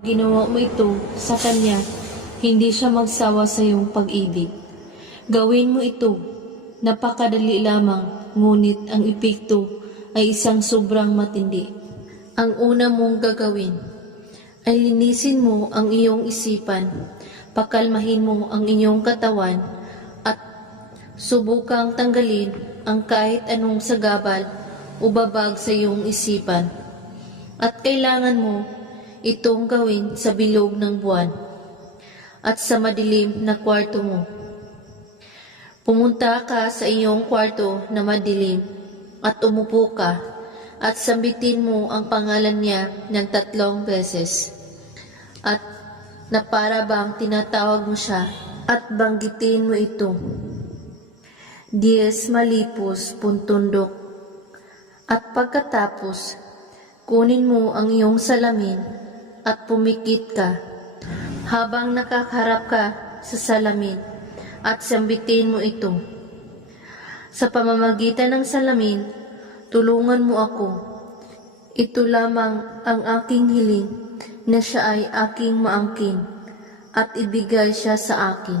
Ginawa mo ito sa Kanya, hindi siya magsawa sa iyong pag-ibig. Gawin mo ito, napakadali lamang, ngunit ang epekto ay isang sobrang matindi. Ang una mong gagawin ay linisin mo ang iyong isipan, pakalmahin mo ang iyong katawan, at subukang tanggalin ang kahit anong sagabal o babag sa iyong isipan. At kailangan mo itong gawin sa bilog ng buwan at sa madilim na kwarto mo. Pumunta ka sa iyong kwarto na madilim at umupo ka at sambitin mo ang pangalan niya ng 3 beses. At na para bang tinatawag mo siya at banggitin mo ito. Dies malipos puntundok. At pagkatapos, kunin mo ang iyong salamin at pumikit ka habang nakaharap ka sa salamin at sambitin mo ito. Sa pamamagitan ng salamin, tulungan mo ako. Ito lamang ang aking hiling na siya ay aking maangkin at ibigay siya sa akin.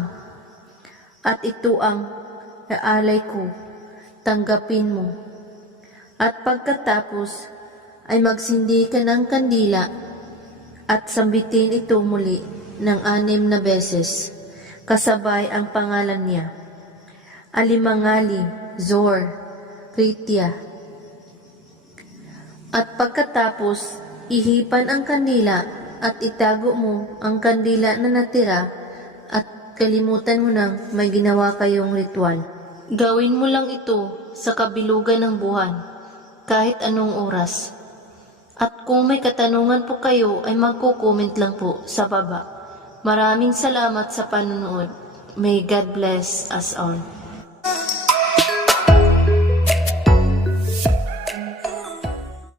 At ito ang naalay ko, tanggapin mo. At pagkatapos ay magsindi ka ng kandila at sambitin ito muli ng 6 na beses, kasabay ang pangalan niya. Alimangali, Zor, Kritya. At pagkatapos, ihipan ang kandila at itago mo ang kandila na natira at kalimutan mo nang may ginawa kayong ritual. Gawin mo lang ito sa kabilugan ng buwan, kahit anong oras. At kung may katanungan po kayo ay magko-comment lang po sa baba. Maraming salamat sa panonood. May God bless us all.